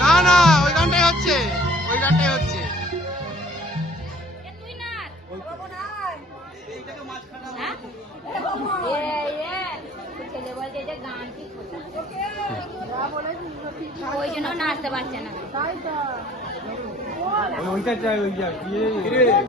না না ওই গানটাই হচ্ছে, ওই গানটাই হচ্ছে। ওই জন্য নাচতে পারছে না। ওইটা চাই, ওইটা